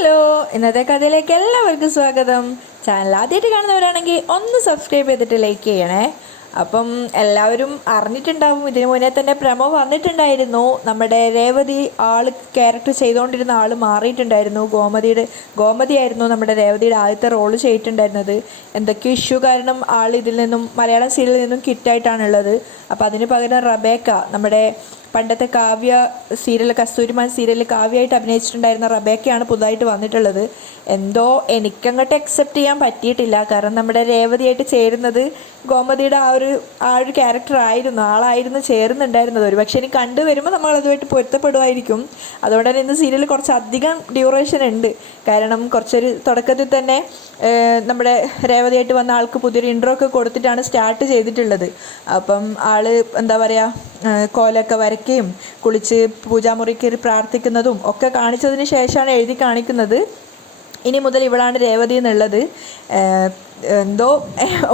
Hello, ഇന്നത്തെ കഥയിലേക്ക് എല്ലാവർക്കും സ്വാഗതം. ചാനൽ ആദ്യമായിട്ട് കാണുന്നവരാണെങ്കിൽ ഒന്ന് സബ്സ്ക്രൈബ് ചെയ്തിട്ട് ലൈക്ക് ചെയ്യണേ. അപ്പം എല്ലാവരും അറിഞ്ഞിട്ടുണ്ടാവും, ഇതിനു മുന്നേ തന്നെ പ്രമോ വന്നിട്ടുണ്ടായിരുന്നു. നമ്മുടെ രേവതി ക്യാരക്ടർ ചെയ്തുകൊണ്ടിരുന്ന ആൾ മാറിയിട്ടുണ്ടായിരുന്നു. ഗോമതിയായിരുന്നു നമ്മുടെ രേവതിയുടെ ആദ്യത്തെ റോള് ചെയ്തിട്ടുണ്ടായിരുന്നത്. എന്തൊക്കെ ഇഷ്യൂ കാരണം ആൾ ഇതിൽ നിന്നും മലയാളം സീരിയലിൽ നിന്നും കിറ്റായിട്ടാണുള്ളത്. അപ്പോൾ അതിന് പകരം റബേക്ക, നമ്മുടെ പണ്ടത്തെ കാവ്യ സീരിയൽ, കസ്തൂരിമാൻ സീരിയലിൽ കാവ്യയായിട്ട് അഭിനയിച്ചിട്ടുണ്ടായിരുന്ന റബേക്കയാണ് പുതുതായിട്ട് വന്നിട്ടുള്ളത്. എന്തോ എനിക്കങ്ങോട്ട് അക്സെപ്റ്റ് ചെയ്യാൻ പറ്റിയിട്ടില്ല. കാരണം നമ്മുടെ രേവതിയായിട്ട് ചേരുന്നത് ഗോമതിയുടെ ആ ഒരു ക്യാരക്ടർ ആളായിരുന്നു ചേരുന്നുണ്ടായിരുന്നത്. ഒരു പക്ഷേ ഇനി കണ്ടുവരുമ്പോൾ നമ്മൾ അതുമായിട്ട് പൊരുത്തപ്പെടുമായിരിക്കും. അതുകൊണ്ട് തന്നെ ഇന്ന് സീരിയൽ കുറച്ചധികം ഡ്യൂറേഷൻ ഉണ്ട്. കാരണം കുറച്ചൊരു തുടക്കത്തിൽ തന്നെ നമ്മുടെ രേവതിയായിട്ട് വന്ന ആൾക്ക് പുതിയൊരു ഇൻട്രോ ഒക്കെ കൊടുത്തിട്ടാണ് സ്റ്റാർട്ട് ചെയ്തിട്ടുള്ളത്. അപ്പം ആള് എന്താ പറയുക, കോലൊക്കെ വരയ്ക്കുകയും കുളിച്ച് പൂജാമുറി കയറി പ്രാർത്ഥിക്കുന്നതും ഒക്കെ കാണിച്ചതിന് ശേഷമാണ് എഴുതി കാണിക്കുന്നത് ഇനി മുതൽ ഇവളാണ് രേവതി എന്നുള്ളത്. എന്തോ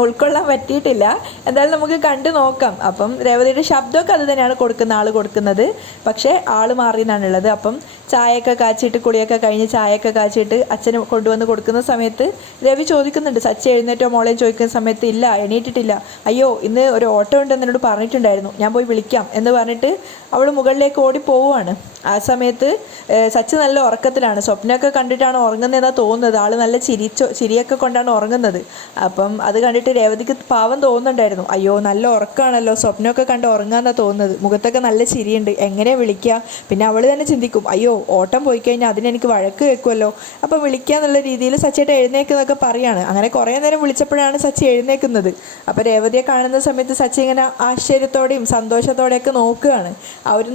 ഉൾക്കൊള്ളാൻ പറ്റിയിട്ടില്ല. എന്തായാലും നമുക്ക് കണ്ടു നോക്കാം. അപ്പം രേവതിയുടെ ശബ്ദമൊക്കെ അത് തന്നെയാണ് ആൾ കൊടുക്കുന്നത്, പക്ഷേ ആൾ മാറിയെന്നാണുള്ളത്. അപ്പം ചായയൊക്കെ കാച്ചിട്ട്, കുളിയൊക്കെ കഴിഞ്ഞ് ചായയൊക്കെ കാച്ചിട്ട് അച്ഛന് കൊണ്ടുവന്ന് കൊടുക്കുന്ന സമയത്ത് രവി ചോദിക്കുന്നുണ്ട്, സച്ചി എഴുന്നേറ്റോ മോളെ ചോദിക്കുന്ന സമയത്ത് ഇല്ല, എണീറ്റിട്ടില്ല. അയ്യോ, ഇന്ന് ഒരു ഓട്ടോ ഉണ്ടെന്ന് എന്നോട് പറഞ്ഞിട്ടുണ്ടായിരുന്നു, ഞാൻ പോയി വിളിക്കാം എന്ന് പറഞ്ഞിട്ട് അവൾ മുകളിലേക്ക് ഓടി പോവുകയാണ്. ആ സമയത്ത് സച്ചി നല്ല ഉറക്കത്തിലാണ്. സ്വപ്നമൊക്കെ കണ്ടിട്ടാണ് ഉറങ്ങുന്നതെന്നാണ് തോന്നുന്നത്. ആൾ നല്ല ചിരിയൊക്കെ കൊണ്ടാണ് ഉറങ്ങുന്നത്. അപ്പം അത് കണ്ടിട്ട് രേവതിക്ക് പാവം തോന്നുന്നുണ്ടായിരുന്നു. അയ്യോ, നല്ല ഉറക്കമാണല്ലോ, സ്വപ്നമൊക്കെ കണ്ട് ഉറങ്ങാന്നാണ് തോന്നുന്നത്, മുഖത്തൊക്കെ നല്ല ചിരിയുണ്ട്, എങ്ങനെ വിളിക്കുക. പിന്നെ അവൾ തന്നെ ചിന്തിക്കും, അയ്യോ ഓട്ടം പോയി കഴിഞ്ഞാൽ അതിനെനിക്ക് വഴക്ക് വെക്കുമല്ലോ, അപ്പം വിളിക്കുക എന്നുള്ള രീതിയിൽ സച്ചിയായിട്ട് എഴുന്നേക്കുന്നതൊക്കെ പറയാണ്. അങ്ങനെ കുറേ നേരം വിളിച്ചപ്പോഴാണ് സച്ചി എഴുന്നേക്കുന്നത്. അപ്പോൾ രേവതിയെ കാണുന്ന സമയത്ത് സച്ചി ഇങ്ങനെ ആശ്ചര്യത്തോടെയും സന്തോഷത്തോടെയൊക്കെ നോക്കുകയാണ്. ആ ഒരു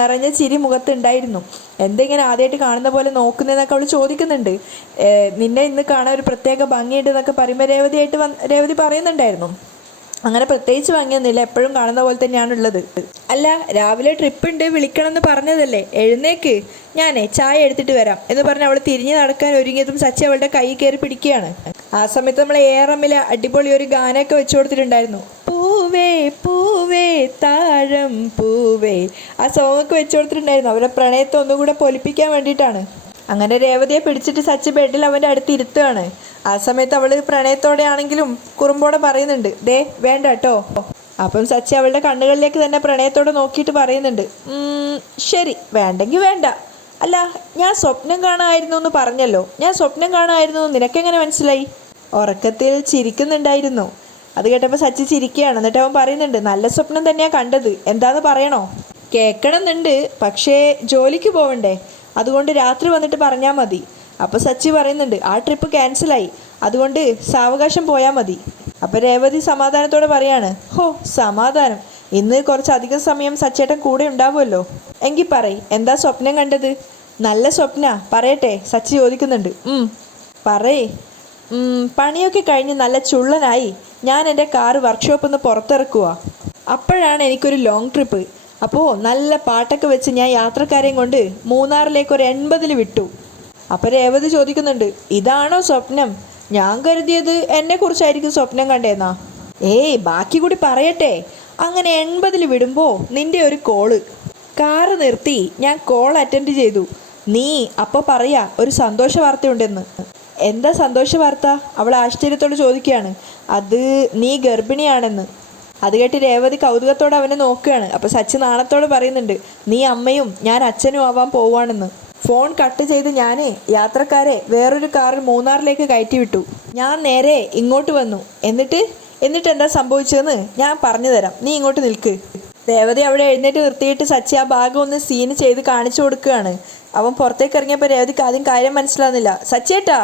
നിറഞ്ഞ ചിരി മുഖത്തുണ്ടായിരുന്നു. എന്തെങ്കിലും ആദ്യമായിട്ട് കാണുന്ന പോലെ നോക്കുന്നതെന്നൊക്കെ അവൾ ചോദിക്കുന്നുണ്ട്. നിന്നെ ഇന്ന് കാണാൻ ഒരു പ്രത്യേക ഭംഗിയുണ്ട് എന്നൊക്കെ പറയുമ്പോൾ രേവതി പറയുന്നുണ്ടായിരുന്നു. അങ്ങനെ പ്രത്യേകിച്ച് ഭംഗിയൊന്നുമില്ല, എപ്പോഴും കാണുന്ന പോലെ തന്നെയാണുള്ളത്. അല്ല, രാവിലെ ട്രിപ്പ് ഉണ്ട്, വിളിക്കണം എന്ന് പറഞ്ഞതല്ലേ, എഴുന്നേക്ക്, ഞാനേ ചായ എടുത്തിട്ട് വരാം എന്ന് പറഞ്ഞ് അവൾ തിരിഞ്ഞ് നടക്കാൻ ഒരുങ്ങിയതും സച്ചി അവളുടെ കൈ കയറി പിടിക്കുകയാണ്. ആ സമയത്ത് നമ്മൾ ARMൽ അടിപൊളി ഒരു ഗാനമൊക്കെ വെച്ചു കൊടുത്തിട്ടുണ്ടായിരുന്നു. പൂവേ പൂവേ താഴം പൂവേ, ആ സോങ്ങൊക്കെ വെച്ചു കൊടുത്തിട്ടുണ്ടായിരുന്നു. അവരുടെ പ്രണയത്തെ ഒന്നുകൂടെ പൊലിപ്പിക്കാൻ വേണ്ടിയിട്ടാണ്. അങ്ങനെ രേവതിയെ പിടിച്ചിട്ട് സച്ചി ബെഡിൽ അവൻ്റെ അടുത്ത് ഇരുത്തുകയാണ്. ആ സമയത്ത് അവൾ പ്രണയത്തോടെ ആണെങ്കിലും കുറുമ്പോടെ പറയുന്നുണ്ട്, ദേ വേണ്ട കേട്ടോ. അപ്പം സച്ചി അവളുടെ കണ്ണുകളിലേക്ക് തന്നെ പ്രണയത്തോടെ നോക്കിയിട്ട് പറയുന്നുണ്ട്, ശരി, വേണ്ടെങ്കിൽ വേണ്ട. അല്ല, ഞാൻ സ്വപ്നം കാണാമായിരുന്നു എന്ന് പറഞ്ഞല്ലോ, ഞാൻ സ്വപ്നം കാണാമായിരുന്നു നിനക്കെങ്ങനെ മനസ്സിലായി? ഉറക്കത്തിൽ ചിരിക്കുന്നുണ്ടായിരുന്നു. അത് കേട്ടപ്പോൾ സച്ചി ചിരിക്കുകയാണ്. എന്നിട്ട് അവൻ പറയുന്നുണ്ട്, നല്ല സ്വപ്നം തന്നെയാണ് കണ്ടത്, എന്താന്ന് പറയണോ? കേൾക്കണമെന്നുണ്ട്, പക്ഷേ ജോലിക്ക് പോവണ്ടേ, അതുകൊണ്ട് രാത്രി വന്നിട്ട് പറഞ്ഞാൽ മതി. അപ്പോൾ സച്ചി പറയുന്നുണ്ട്, ആ ട്രിപ്പ് ക്യാൻസലായി, അതുകൊണ്ട് സാവകാശം പോയാൽ മതി. അപ്പോൾ രേവതി സമാധാനത്തോടെ പറയാണ്, ഹോ സമാധാനം, ഇന്ന് കുറച്ചധികം സമയം സച്ചേട്ടൻ കൂടെ ഉണ്ടാവുമല്ലോ. എങ്കിൽ പറയ്, എന്താ സ്വപ്നം കണ്ടത്? നല്ല സ്വപ്ന, പറയട്ടെ? സച്ചി ചോദിക്കുന്നുണ്ട്. പറയേ. പണിയൊക്കെ കഴിഞ്ഞ് നല്ല ചുള്ളനായി ഞാൻ എൻ്റെ കാറ് വർക്ക്ഷോപ്പിൽ നിന്ന് പുറത്തിറക്കുക. അപ്പോഴാണ് എനിക്കൊരു ലോങ് ട്രിപ്പ്. അപ്പോൾ നല്ല പാട്ടൊക്കെ വെച്ച് ഞാൻ യാത്രക്കാരെയും കൊണ്ട് മൂന്നാറിലേക്ക് ഒരു 80-ൽ വിട്ടു. അപ്പോൾ രേവതി ചോദിക്കുന്നുണ്ട്, ഇതാണോ സ്വപ്നം? ഞാൻ കരുതിയത് എന്നെക്കുറിച്ചായിരിക്കും സ്വപ്നം കണ്ടേന്നാ. ബാക്കി കൂടി പറയട്ടെ. അങ്ങനെ 80-ൽ വിടുമ്പോൾ നിൻ്റെ ഒരു കോള്, കാറ് നിർത്തി ഞാൻ കോൾ അറ്റൻഡ് ചെയ്തു. നീ അപ്പോൾ പറയാ ഒരു സന്തോഷ വാർത്തയുണ്ടെന്ന്. എന്താ സന്തോഷ വാർത്ത? അവൾ ആശ്ചര്യത്തോട് ചോദിക്കുകയാണ്. അത് നീ ഗർഭിണിയാണെന്ന്. അത് കേട്ട് രേവതി കൗതുകത്തോടെ അവനെ നോക്കുകയാണ്. അപ്പോൾ സച്ചി നാണത്തോട് പറയുന്നുണ്ട്, നീ അമ്മയും ഞാൻ അച്ഛനും ആവാൻ പോവാണെന്ന്. ഫോൺ കട്ട് ചെയ്ത് ഞാൻ യാത്രക്കാരെ വേറൊരു കാറിൽ മൂന്നാറിലേക്ക് കയറ്റി വിട്ടു. ഞാൻ നേരെ ഇങ്ങോട്ട് വന്നു. എന്നിട്ട് എന്താ സംഭവിച്ചതെന്ന് ഞാൻ പറഞ്ഞു തരാം, നീ ഇങ്ങോട്ട് നിൽക്ക്. രേവതി അവിടെ എഴുന്നേറ്റ് നിർത്തിയിട്ട് സച്ചി ആ ഭാഗം ഒന്ന് സീൻ ചെയ്ത് കാണിച്ചു കൊടുക്കുകയാണ്. അവൻ പുറത്തേക്ക് ഇറങ്ങിയപ്പോൾ രേവതിക്ക് ആദ്യം കാര്യം മനസ്സിലാകുന്നില്ല. സച്ചിയേട്ടാ,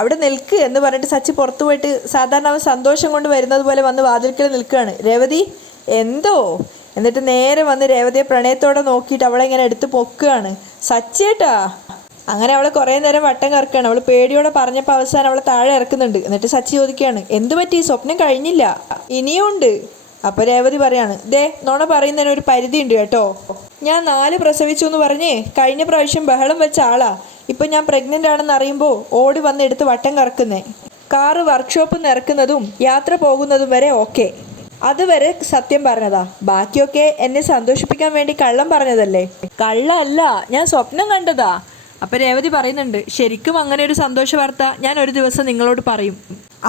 അവിടെ നിൽക്ക് എന്ന് പറഞ്ഞിട്ട് സച്ചി പുറത്തു പോയിട്ട് സാധാരണ അവൻ സന്തോഷം കൊണ്ട് വരുന്നത് പോലെ വന്ന് വാതിൽക്കൽ നിൽക്കുകയാണ്. രേവതി എന്തോ? എന്നിട്ട് നേരെ വന്ന് രേവതിയെ പ്രണയത്തോടെ നോക്കിയിട്ട് അവളെ ഇങ്ങനെ എടുത്ത് പൊക്കുകയാണ്. സച്ചിയേട്ടാ. അങ്ങനെ അവളെ കുറേ നേരം വട്ടം കറക്കുകയാണ്. അവൾ പേടിയോടെ പറഞ്ഞപ്പോൾ അവസാനം അവളെ താഴെ ഇറക്കുന്നുണ്ട്. എന്നിട്ട് സച്ചി ചോദിക്കുകയാണ്, എന്ത് പറ്റി? സ്വപ്നം കഴിഞ്ഞില്ല, ഇനിയും ഉണ്ട്. അപ്പോൾ രേവതി പറയാണ്, ദേ നോണ പറയുന്നതിന് ഒരു പരിധി ഉണ്ട് കേട്ടോ. ഞാൻ 4 പ്രസവിച്ചു എന്ന് പറഞ്ഞ് കഴിഞ്ഞ പ്രാവശ്യം ബഹളം വെച്ച ആളാ ഇപ്പം ഞാൻ പ്രഗ്നൻ്റ് ആണെന്ന് അറിയുമ്പോൾ ഓടി വന്ന് എടുത്ത് വട്ടം കറക്കുന്നേ. കാറ് വർക്ക്ഷോപ്പിൽ നിന്ന് ഇറക്കുന്നതും യാത്ര പോകുന്നതും വരെ ഓക്കെ, അതുവരെ സത്യം പറഞ്ഞതാ. ബാക്കിയൊക്കെ എന്നെ സന്തോഷിപ്പിക്കാൻ വേണ്ടി കള്ളം പറഞ്ഞതല്ലേ? കള്ളല്ല, ഞാൻ സ്വപ്നം കണ്ടതാ. അപ്പം രേവതി പറയുന്നുണ്ട്, ശരിക്കും അങ്ങനെ ഒരു സന്തോഷ വാർത്ത ഞാൻ ഒരു ദിവസം നിങ്ങളോട് പറയും.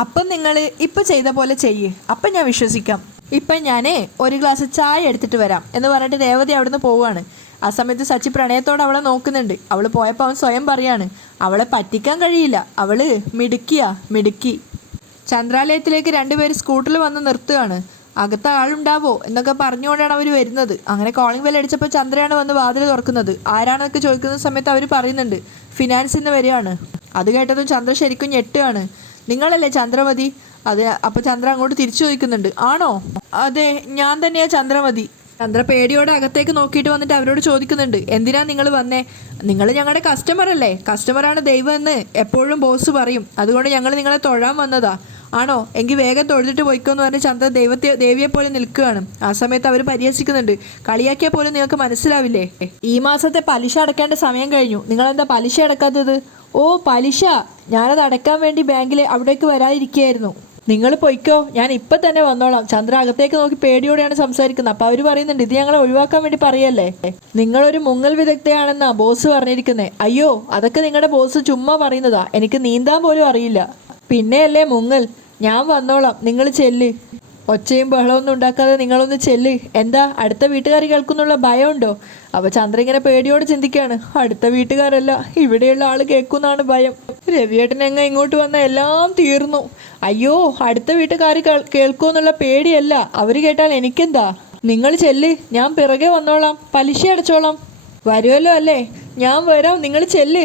അപ്പം നിങ്ങൾ ഇപ്പം ചെയ്ത പോലെ ചെയ്യ്, അപ്പം ഞാൻ വിശ്വസിക്കാം. ഇപ്പം ഞാൻ ഒരു ഗ്ലാസ് ചായ എടുത്തിട്ട് വരാം എന്ന് പറഞ്ഞിട്ട് രേവതി അവിടുന്ന് പോവുകയാണ്. ആ സമയത്ത് സച്ചി പ്രണയത്തോടെ അവളെ നോക്കുന്നുണ്ട്. അവൾ പോയപ്പോൾ അവൻ സ്വയം പറയാണ്, അവളെ പറ്റിക്കാൻ കഴിയില്ല, അവൾ മിടുക്കി. ചന്ദ്രാലയത്തിലേക്ക് രണ്ടുപേര് സ്കൂട്ടറിൽ വന്ന് നിർത്തുകയാണ്. അകത്ത് ആളുണ്ടാവോ എന്നൊക്കെ പറഞ്ഞുകൊണ്ടാണ് അവർ വരുന്നത്. അങ്ങനെ കോളിംഗ് ബെൽ അടിച്ചപ്പോൾ ചന്ദ്രയാണ് വന്ന് വാതിൽ തുറക്കുന്നത്. ആരാണെന്നൊക്കെ ചോദിക്കുന്ന സമയത്ത് അവർ പറയുന്നുണ്ട്, ഫിനാൻസിൽ നിന്ന് വരികയാണ്. അത് കേട്ടതും ചന്ദ്ര ശരിക്കും ഞെട്ടുകയാണ്. നിങ്ങളല്ലേ ചന്ദ്രമതി? അത് അപ്പോൾ ചന്ദ്ര അങ്ങോട്ട് തിരിച്ചു ചോദിക്കുന്നുണ്ട്, ആണോ? അതെ, ഞാൻ തന്നെയാ ചന്ദ്രമതി. ചന്ദ്ര പേടിയോടെ അകത്തേക്ക് നോക്കിയിട്ട് വന്നിട്ട് അവരോട് ചോദിക്കുന്നുണ്ട്, എന്തിനാ നിങ്ങൾ വന്നേ? നിങ്ങൾ ഞങ്ങളുടെ കസ്റ്റമർ അല്ലേ? കസ്റ്റമറാണ് ദൈവം എന്ന് എപ്പോഴും ബോസ് പറയും. അതുകൊണ്ട് ഞങ്ങൾ നിങ്ങളെ തൊഴാൻ വന്നതാ. ആണോ? എങ്കിൽ വേഗം തൊഴുതിട്ട് പോയിക്കോന്ന് പറഞ്ഞ് ചന്ദ്ര ദേവിയെ പോലെ നിൽക്കുകയാണ്. ആ സമയത്ത് അവർ പരിഹസിക്കുന്നുണ്ട്, കളിയാക്കിയാൽ പോലും നിങ്ങൾക്ക് മനസ്സിലാവില്ലേ? ഈ മാസത്തെ പലിശ അടയ്ക്കേണ്ട സമയം കഴിഞ്ഞു, നിങ്ങളെന്താ പലിശ അടക്കാത്തത്? ഓ, പലിശ, ഞാനത് അടയ്ക്കാൻ വേണ്ടി ബാങ്കിൽ അവിടേക്ക് വരാതിരിക്കുകയായിരുന്നു. നിങ്ങൾ പൊയ്ക്കോ, ഞാൻ ഇപ്പം തന്നെ വന്നോളാം. ചന്ദ്ര അകത്തേക്ക് നോക്കി പേടിയോടെയാണ് സംസാരിക്കുന്നത്. അപ്പോൾ അവർ പറയുന്നുണ്ട്, ഇത് ഞങ്ങളെ ഒഴിവാക്കാൻ വേണ്ടി പറയല്ലേ? നിങ്ങളൊരു മുങ്ങൽ വിദഗ്ധയാണെന്നാ ബോസ് പറഞ്ഞിരിക്കുന്നത്. അയ്യോ, അതൊക്കെ നിങ്ങളുടെ ബോസ് ചുമ്മാ പറയുന്നതാ, എനിക്ക് നീന്താൻ പോലും അറിയില്ല. പിന്നെയല്ലേ മുങ്ങൽ. ഞാൻ വന്നോളാം, നിങ്ങൾ ചെല്ല്. ഒച്ചയും ബഹളമൊന്നും ഉണ്ടാക്കാതെ നിങ്ങളൊന്ന് ചെല്ല്. എന്താ, അടുത്ത വീട്ടുകാർ കേൾക്കുന്നുള്ള ഭയമുണ്ടോ? അപ്പോൾ ചന്ദ്ര ഇങ്ങനെ പേടിയോട് ചിന്തിക്കുകയാണ്, അടുത്ത വീട്ടുകാരല്ല, ഇവിടെയുള്ള ആൾ കേൾക്കുന്നാണ് ഭയം. രവിയേട്ടൻ ഇങ്ങോട്ട് വന്ന എല്ലാം തീർന്നു. അയ്യോ, അടുത്ത വീട്ടുകാർ കേൾക്കുമെന്നുള്ള പേടിയല്ല, അവർ കേട്ടാൽ എനിക്കെന്താ? നിങ്ങൾ ചെല്ല്, ഞാൻ പിറകെ വന്നോളാം, പലിശ അടച്ചോളാം. വരുമല്ലോ അല്ലേ? ഞാൻ വരാം, നിങ്ങൾ ചെല്ല്.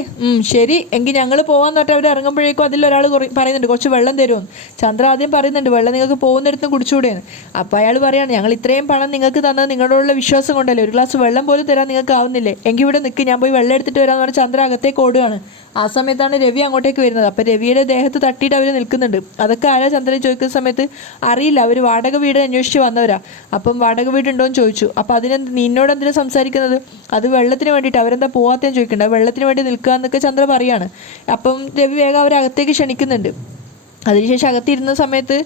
ശരി, എങ്കിൽ ഞങ്ങൾ പോകാമെന്ന് പറഞ്ഞിട്ട് അവർ ഇറങ്ങുമ്പോഴേക്കും അതിലൊരാൾ പറയുന്നുണ്ട്, കുറച്ച് വെള്ളം തരുമോ? ചന്ദ്ര ആദ്യം പറയുന്നുണ്ട്, വെള്ളം നിങ്ങൾക്ക് പോകുന്നിടത്തും കുടിച്ചുകൂടെയാണ്. അപ്പോൾ അയാൾ പറയാണ്, ഞങ്ങൾ ഇത്രയും പണം നിങ്ങൾക്ക് തന്നത് നിങ്ങളോടുള്ള വിശ്വാസം കൊണ്ടല്ലേ, ഒരു ഗ്ലാസ് വെള്ളം പോലും തരാൻ നിങ്ങൾക്ക് ആവുന്നില്ലേ? എങ്കിൽ ഇവിടെ നിൽക്ക്, ഞാൻ പോയി വെള്ളം എടുത്തിട്ട് വരാമെന്ന് പറഞ്ഞ് ചന്ദ്ര അകത്തേക്ക് ഓടുകയാണ്. ആ സമയത്താണ് രവി അങ്ങോട്ടേക്ക് വരുന്നത്. അപ്പോൾ രവിയുടെ ദേഹത്ത് തട്ടിയിട്ട് അവർ നിൽക്കുന്നുണ്ട്. അതൊക്കെ ആരാ ചന്ദ്രൻ ചോദിക്കുന്ന സമയത്ത് അറിയില്ല, അവർ വാടക വീട് അന്വേഷിച്ച് വന്നവരാ. അപ്പം വാടക വീടുണ്ടോ എന്ന് ചോദിച്ചു. അപ്പോൾ നിന്നോട് എന്തിനാ സംസാരിക്കുന്നത്? അത് വെള്ളത്തിന് വേണ്ടിയിട്ട്, അവരെന്താ പോവാത്തേന്ന് ചോദിക്കണ്ട, വെള്ളത്തിന് വേണ്ടി നിൽക്കുക എന്നൊക്കെ ചന്ദ്ര പറയാണ്. അപ്പം രവി വേഗം അവരകത്തേക്ക് ക്ഷണിക്കുന്നുണ്ട്. അതിനുശേഷം അകത്തിരുന്ന സമയത്ത്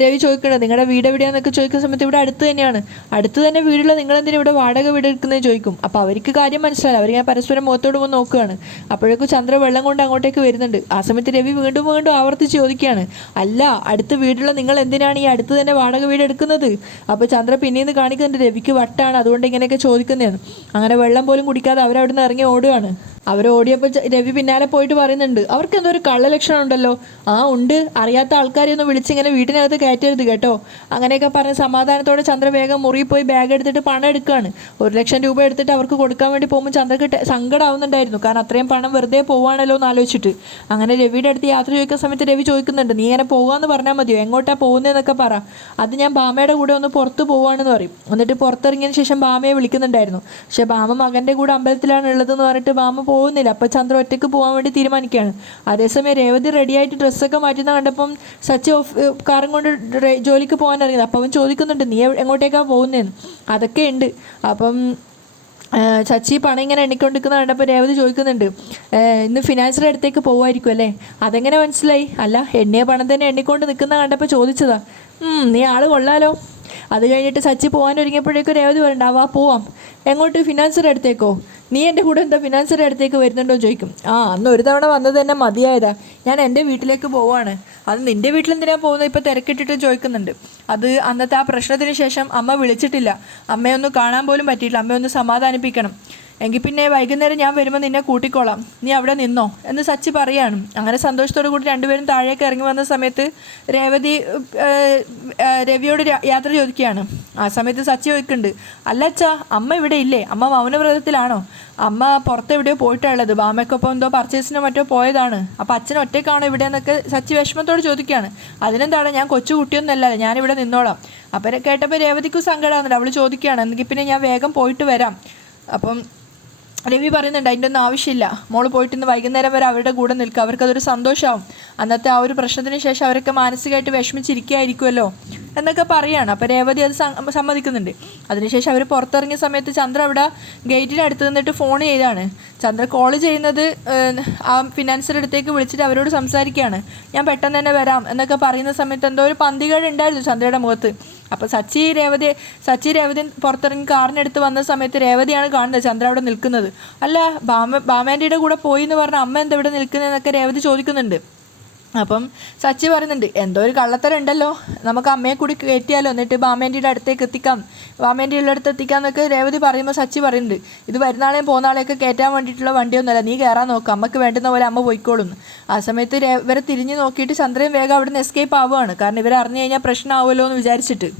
രവി ചോദിക്കണം, നിങ്ങളുടെ വീട് എവിടെയാണെന്നൊക്കെ ചോദിക്കുന്ന സമയത്ത് ഇവിടെ അടുത്ത് തന്നെയാണ്. അടുത്ത് തന്നെ വീടുള്ള നിങ്ങളെന്തിനാ ഇവിടെ വാടക വീട് എടുക്കുന്നതെന്ന് ചോദിക്കും. അപ്പോൾ അവർക്ക് കാര്യം മനസ്സിലായി, അവരിങ്ങനെ പരസ്പരം മുഖത്തോട് വന്ന് നോക്കുകയാണ്. അപ്പോഴേക്കും ചന്ദ്ര വെള്ളം കൊണ്ട് അങ്ങോട്ടേക്ക് വരുന്നുണ്ട്. ആ സമയത്ത് രവി വീണ്ടും ആവർത്തിച്ച് ചോദിക്കുകയാണ്, അല്ല, അടുത്ത വീടുള്ള നിങ്ങൾ എന്തിനാണ് ഈ അടുത്ത് തന്നെ വാടക വീട് എടുക്കുന്നത്? അപ്പോൾ ചന്ദ്ര പിന്നീന്ന് കാണിക്കുന്നുണ്ട്, രവിക്ക് വട്ടാണ്, അതുകൊണ്ട് ഇങ്ങനെയൊക്കെ ചോദിക്കുന്നതാണ്. അങ്ങനെ വെള്ളം പോലും കുടിക്കാതെ അവരവിടുന്ന് ഇറങ്ങി ഓടുകയാണ്. ഓടിയപ്പോൾ രവി പിന്നാലെ പോയിട്ട് പറയുന്നുണ്ട്, അവർക്ക് എന്തോ ഒരു കള്ളലക്ഷണം ഉണ്ടല്ലോ. ആ ഉണ്ട്, അറിയാത്ത ആൾക്കാരെയൊന്നും വിളിച്ചിങ്ങനെ വീട്ടിനകത്ത് കയറ്റരുത് കേട്ടോ. അങ്ങനെയൊക്കെ പറഞ്ഞ് സമാധാനത്തോടെ ചന്ദ്ര വേഗം മുറിയിൽ പോയി ബാഗ് എടുത്തിട്ട് പണം എടുക്കുകയാണ്. 1,00,000 രൂപ എടുത്തിട്ട് അവർക്ക് കൊടുക്കാൻ വേണ്ടി പോകുമ്പോൾ ചന്ദ്രക്ക് സങ്കടമാവുന്നുണ്ടായിരുന്നു. കാരണം അത്രയും പണം വെറുതെ പോവാണല്ലോ എന്ന് ആലോചിച്ചിട്ട്. അങ്ങനെ രവിയുടെ അടുത്ത് യാത്ര ചോദിക്കുന്ന സമയത്ത് രവി ചോദിക്കുന്നുണ്ട്, നീ ഇങ്ങനെ പോകാമെന്ന് പറഞ്ഞാൽ മതിയോ, എങ്ങോട്ടാണ് പോകുന്നതെന്നൊക്കെ പറ. അത് ഞാൻ ബാമയുടെ കൂടെ ഒന്ന് പുറത്ത് പോവാണെന്ന് പറയും. എന്നിട്ട് പുറത്തിറങ്ങിയതിന് ശേഷം ബാമയെ വിളിക്കുന്നുണ്ടായിരുന്നു. പക്ഷേ ബാമ മകൻ്റെ കൂടെ അമ്പലത്തിലാണ് ഉള്ളതെന്ന് പറഞ്ഞിട്ട് ബാമ പോകുന്നില്ല. അപ്പോൾ ചന്ദ്ര ഒറ്റയ്ക്ക് പോകാൻ വേണ്ടി തീരുമാനിക്കുകയാണ്. അതേസമയം രേവതി റെഡിയായിട്ട് ഡ്രസ്സൊക്കെ മാറ്റുന്ന കണ്ടപ്പം സച്ചി കാറും കൊണ്ട് ജോലിക്ക് പോകാൻ ഇറങ്ങിയത്. അപ്പം അവൻ ചോദിക്കുന്നുണ്ട്, നീ എങ്ങോട്ടേക്കാണ് പോകുന്നതെന്ന്. അതൊക്കെ ഉണ്ട്. അപ്പം ചച്ചി പണം ഇങ്ങനെ എണ്ണിക്കൊണ്ടിരിക്കുന്ന കണ്ടപ്പോൾ രേവതി ചോദിക്കുന്നുണ്ട്, ഇന്ന് ഫിനാൻസിൻ്റെ അടുത്തേക്ക് പോകുമായിരിക്കും അല്ലേ? അതെങ്ങനെ മനസ്സിലായി? അല്ല, എണ്ണിയ പണം തന്നെ എണ്ണിക്കൊണ്ട് നിൽക്കുന്ന കണ്ടപ്പോൾ ചോദിച്ചതാ. നീ ആൾ കൊള്ളാലോ. അത് കഴിഞ്ഞിട്ട് സച്ചി പോകാൻ ഒരുങ്ങിയപ്പോഴേക്കും രേവതി പറയണ്ട, വാ പോവാം. എങ്ങോട്ട്? ഫിനാൻസിൻ്റെ അടുത്തേക്കോ? നീ എൻ്റെ കൂടെ എന്താ ഫിനാൻസിൻ്റെ അടുത്തേക്ക് വരുന്നുണ്ടോ ചോദിക്കും. അന്ന് ഒരു തവണ വന്നത് തന്നെ മതിയായതാ, ഞാൻ എൻ്റെ വീട്ടിലേക്ക് പോവാണ്. അത് നിൻ്റെ വീട്ടിലെന്തിനാ പോകുന്നത്? ഇപ്പോൾ തിരക്കിട്ടിട്ട് ചോദിക്കുന്നുണ്ട്. അത് അന്നത്തെ ആ പ്രശ്നത്തിന് ശേഷം അമ്മ വിളിച്ചിട്ടില്ല, അമ്മയൊന്നും കാണാൻ പോലും പറ്റിയിട്ടില്ല, അമ്മയൊന്ന് സമാധാനിപ്പിക്കണം. എങ്കിൽ പിന്നെ വൈകുന്നേരം ഞാൻ വരുമ്പോൾ നിന്നെ കൂട്ടിക്കോളാം, നീ അവിടെ നിന്നോ എന്ന് സച്ചി പറയാണ്. അങ്ങനെ സന്തോഷത്തോടു കൂടി രണ്ടുപേരും താഴേക്ക് ഇറങ്ങി വന്ന സമയത്ത് രവിയോട് യാത്ര ചോദിക്കുകയാണ്. ആ സമയത്ത് സച്ചി ചോദിക്കുന്നുണ്ട്, അല്ല അച്ഛാ, അമ്മ ഇവിടെ ഇല്ലേ? അമ്മ മൗനവ്രതത്തിലാണോ? അമ്മ പുറത്തെവിടെയോ പോയിട്ടുള്ളത്, ബാമയ്ക്കൊപ്പം എന്തോ പർച്ചേസിനോ മറ്റോ പോയതാണ്. അപ്പോൾ അച്ഛൻ ഒറ്റയ്ക്കാണോ ഇവിടെ എന്നൊക്കെ സച്ചി വിഷമത്തോട് ചോദിക്കുകയാണ്. അതിനെന്താണ്, ഞാൻ കൊച്ചു കുട്ടിയൊന്നുമല്ല, ഞാനിവിടെ നിന്നോളാം. അപ്പം കേട്ടപ്പോൾ രേവതിക്കും സങ്കടമാകുന്നുണ്ട്. അവൾ ചോദിക്കുകയാണ്, എങ്കിൽ പിന്നെ ഞാൻ വേഗം പോയിട്ട് വരാം. അപ്പം രവി പറയുന്നുണ്ട്, അതിൻ്റെ ഒന്നും ആവശ്യമില്ല, മോള് പോയിട്ട് ഇന്ന് വൈകുന്നേരം വരെ അവരുടെ കൂടെ നിൽക്കുക, അവർക്കതൊരു സന്തോഷമാവും. അന്നത്തെ ആ ഒരു പ്രശ്നത്തിന് ശേഷം അവരൊക്കെ മാനസികമായിട്ട് വിഷമിച്ചിരിക്കുകയായിരിക്കുമല്ലോ എന്നൊക്കെ പറയുകയാണ്. അപ്പോൾ രേവതി അത് സമ്മതിക്കുന്നുണ്ട്. അതിനുശേഷം അവർ പുറത്തിറങ്ങിയ സമയത്ത് ചന്ദ്ര അവിടെ ഗേറ്റിനടുത്ത് നിന്നിട്ട് ഫോൺ ചെയ്താണ്. ചന്ദ്ര കോൾ ചെയ്യുന്നത് ആ ഫിനാൻസിൻ്റെ അടുത്തേക്ക് വിളിച്ചിട്ട് അവരോട് സംസാരിക്കുകയാണ്. ഞാൻ പെട്ടെന്ന് തന്നെ വരാം എന്നൊക്കെ പറയുന്ന സമയത്ത് എന്തോ ഒരു പന്തികേട് ഉണ്ടായിരുന്നു ചന്ദ്രയുടെ മുഖത്ത്. അപ്പോൾ സച്ചി രേവതി പുറത്തിറങ്ങി കാറിനടുത്ത് വന്ന സമയത്ത് രേവതിയാണ് കാണുന്നത് ചന്ദ്ര അവിടെ നിൽക്കുന്നത്. അല്ല, ബാമാൻറ്റിയുടെ കൂടെ പോയി എന്ന് പറഞ്ഞ അമ്മ എന്താ ഇവിടെ നിൽക്കുന്നതെന്നൊക്കെ രേവതി ചോദിക്കുന്നുണ്ട്. അപ്പം സച്ചി പറയുന്നുണ്ട്, എന്തോ ഒരു കള്ളത്തരം ഉണ്ടല്ലോ, നമുക്ക് അമ്മയെ കൂടി കയറ്റിയാലോ, എന്നിട്ട് ബാമേൻ്റിയുടെ അടുത്തേക്ക് എത്തിക്കാം, ബാമേൻ്റിയുടെ അടുത്ത് എത്തിക്കാം എന്നൊക്കെ രേവതി പറയുമ്പോൾ സച്ചി പറയുന്നുണ്ട്, ഇത് വരുന്നാളെയും പോകുന്നാളെയൊക്കെ കയറ്റാൻ വേണ്ടിയിട്ടുള്ള വണ്ടിയൊന്നുമല്ല, നീ കയറാൻ നോക്കാം, അമ്മക്ക് വേണ്ടുന്ന പോലെ അമ്മ പോയിക്കോളുന്നു. ആ സമയത്ത് ഇവരെ തിരിഞ്ഞ് നോക്കിയിട്ട് ചന്ദ്രയും വേഗം അവിടെ നിന്ന് എസ്കേപ്പ് ആവുകയാണ്. കാരണം ഇവരെ അറിഞ്ഞു കഴിഞ്ഞാൽ പ്രശ്നമാവുമല്ലോ എന്ന് വിചാരിച്ചിട്ട്.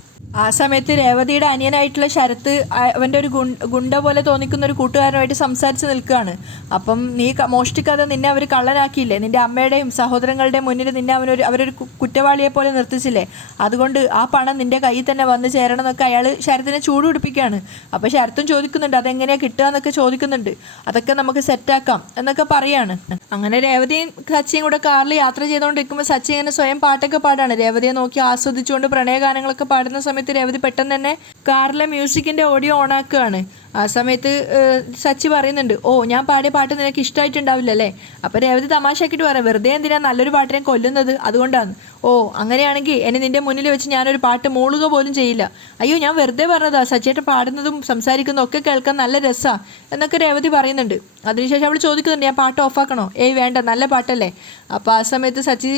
ആ സമയത്ത് രേവതിയുടെ അനിയനായിട്ടുള്ള ശരത്ത് അവൻ്റെ ഒരു ഗുണ്ട പോലെ തോന്നിക്കുന്ന ഒരു കൂട്ടുകാരനുമായിട്ട് സംസാരിച്ച് നിൽക്കുകയാണ്. അപ്പം നീ മോഷ്ടിക്കാതെ നിന്നെ അവർ കള്ളനാക്കിയില്ലേ, നിൻ്റെ അമ്മയുടെയും സഹോദരങ്ങളുടെയും മുന്നിൽ നിന്നെ അവരൊരു കുറ്റവാളിയെ പോലെ നിർത്തിച്ചില്ലേ, അതുകൊണ്ട് ആ പണം നിൻ്റെ കയ്യിൽ തന്നെ വന്ന് ചേരണം എന്നൊക്കെ അയാൾ ശരത്തിനെ ചൂട് പിടിപ്പിക്കുകയാണ്. അപ്പോൾ ശരത്തും ചോദിക്കുന്നുണ്ട് അതെങ്ങനെയാണ് കിട്ടുക എന്നൊക്കെ ചോദിക്കുന്നുണ്ട്. അതൊക്കെ നമുക്ക് സെറ്റാക്കാം എന്നൊക്കെ പറയാണ്. അങ്ങനെ രേവതിയും സച്ചിയും കൂടെ കാറിൽ യാത്ര ചെയ്തുകൊണ്ടിരിക്കുമ്പോൾ സച്ചി ഇങ്ങനെ സ്വയം പാട്ടൊക്കെ പാടാണ്. രേവതിയെ നോക്കി ആസ്വദിച്ചുകൊണ്ട് പ്രണയഗാനങ്ങളൊക്കെ പാടുന്ന സമയത്ത് രേവതി പെട്ടെന്ന് തന്നെ കാറിലെ മ്യൂസിക്കിൻ്റെ ഓഡിയോ ഓണാക്കുകയാണ്. ആ സമയത്ത് സച്ചി പറയുന്നുണ്ട്, ഓ ഞാൻ പാടിയ പാട്ട് നിനക്ക് ഇഷ്ടമായിട്ടുണ്ടാവില്ലല്ലേ. അപ്പോൾ രേവതി തമാശയാക്കിയിട്ട് പറയാം, വെറുതെ എന്തിനാ നല്ലൊരു പാട്ടിനെ കൊല്ലുന്നത്, അതുകൊണ്ടാണ്. ഓ അങ്ങനെയാണെങ്കിൽ എന്നെ നിൻ്റെ മുന്നിൽ വെച്ച് ഞാനൊരു പാട്ട് മൂളുക പോലും ചെയ്യില്ല. അയ്യോ ഞാൻ വെറുതെ പറഞ്ഞതാ, സച്ചിയേട്ടൻ പാടുന്നതും സംസാരിക്കുന്നതും ഒക്കെ കേൾക്കാൻ നല്ല രസമാണ് എന്നൊക്കെ രേവതി പറയുന്നുണ്ട്. അതിനുശേഷം അവൾ ചോദിക്കുന്നുണ്ട്, ഞാൻ പാട്ട് ഓഫാക്കണോ? ഏയ് വേണ്ട, നല്ല പാട്ടല്ലേ. അപ്പോൾ ആ സമയത്ത് സച്ചി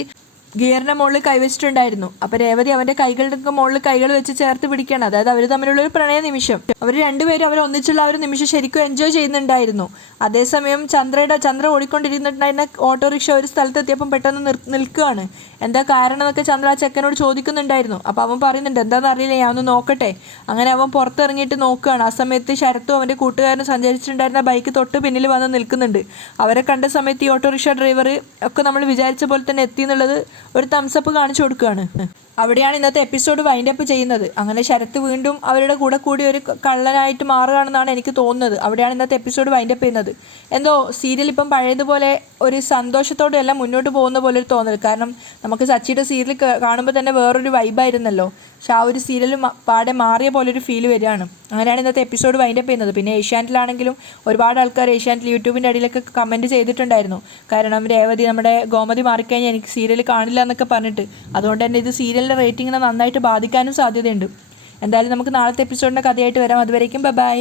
ഗിയറിൻ്റെ മുകളിൽ കൈവച്ചിട്ടുണ്ടായിരുന്നു. അപ്പോൾ രേവതി അവൻ്റെ കൈകളുടെ മുകളിൽ കൈകൾ വെച്ച് ചേർത്ത് പിടിക്കുകയാണ്. അതായത് അവർ തമ്മിലുള്ള ഒരു പ്രണയ നിമിഷം. അവർ രണ്ടുപേരും ഒന്നിച്ചുള്ള ആ ഒരു നിമിഷം ശരിക്കും എൻജോയ് ചെയ്യുന്നുണ്ടായിരുന്നു. അതേസമയം ചന്ദ്ര ഓടിക്കൊണ്ടിരുന്നിട്ടുണ്ടായിരുന്ന ഓട്ടോറിക്ഷ ഒരു സ്ഥലത്തെത്തിയപ്പം പെട്ടെന്ന് നിൽക്കുകയാണ്. എന്താ കാരണം എന്നൊക്കെ ചന്ദ്ര ആ ചെക്കനോട് ചോദിക്കുന്നുണ്ടായിരുന്നു. അപ്പോൾ അവൻ പറയുന്നുണ്ട്, എന്താണെന്ന് അറിയില്ല, ഞാൻ ഒന്ന് നോക്കട്ടെ. അങ്ങനെ അവൻ പുറത്തിറങ്ങിയിട്ട് നോക്കുകയാണ്. ആ സമയത്ത് ശരത്തും അവൻ്റെ കൂട്ടുകാരനും സഞ്ചരിച്ചിട്ടുണ്ടായിരുന്ന ബൈക്ക് തൊട്ട് പിന്നിൽ വന്ന് നിൽക്കുന്നുണ്ട്. അവരെ കണ്ട സമയത്ത് ഈ ഓട്ടോറിക്ഷ ഡ്രൈവർ ഒക്കെ നമ്മൾ വിചാരിച്ച പോലെ തന്നെ എത്തി എന്നുള്ളത് ഒരു തംസപ്പ് കാണിച്ചു കൊടുക്കുകയാണ്. അവിടെയാണ് ഇന്നത്തെ എപ്പിസോഡ് വൈൻഡപ്പ് ചെയ്യുന്നത്. അങ്ങനെ ശരത്ത് വീണ്ടും അവരുടെ കൂടി ഒരു കള്ളനായിട്ട് മാറുകയാണെന്നാണ് എനിക്ക് തോന്നുന്നത്. അവിടെയാണ് ഇന്നത്തെ എപ്പിസോഡ് വൈൻഡപ്പ് ചെയ്യുന്നത്. എന്തോ സീരിയൽ ഇപ്പം പഴയതുപോലെ ഒരു സന്തോഷത്തോടെ എല്ലാം മുന്നോട്ട് പോകുന്ന പോലെ ഒരു തോന്നൽ. കാരണം നമുക്ക് സച്ചിയുടെ സീരിയൽ കാണുമ്പോൾ തന്നെ വേറൊരു വൈബായിരുന്നല്ലോ. പക്ഷെ ആ ഒരു സീരിയൽ പാടെ മാറിയ പോലൊരു ഫീൽ വരികയാണ്. അങ്ങനെയാണ് ഇന്നത്തെ എപ്പിസോഡ് വൈൻഡപ്പ് ചെയ്യുന്നത്. പിന്നെ ഏഷ്യാനെറ്റിലാണെങ്കിലും ഒരുപാട് ആൾക്കാർ ഏഷ്യാനെറ്റ് യൂട്യൂബിൻ്റെ അടിയിലൊക്കെ കമൻറ്റ് ചെയ്തിട്ടുണ്ടായിരുന്നു. കാരണം രേവതി നമ്മുടെ ഗോമതി മാറിക്കഴിഞ്ഞാൽ എനിക്ക് സീരിയൽ കാണില്ല എന്നൊക്കെ പറഞ്ഞിട്ട്. അതുകൊണ്ട് തന്നെ ഇത് സീരിയലിൻ്റെ റേറ്റിങ്ങിനെ നന്നായിട്ട് ബാധിക്കാനും സാധ്യതയുണ്ട്. എന്തായാലും നമുക്ക് നാളത്തെ എപ്പിസോഡിൻ്റെ കഥയായിട്ട് വരാം. അതുവരേക്കും ബൈ.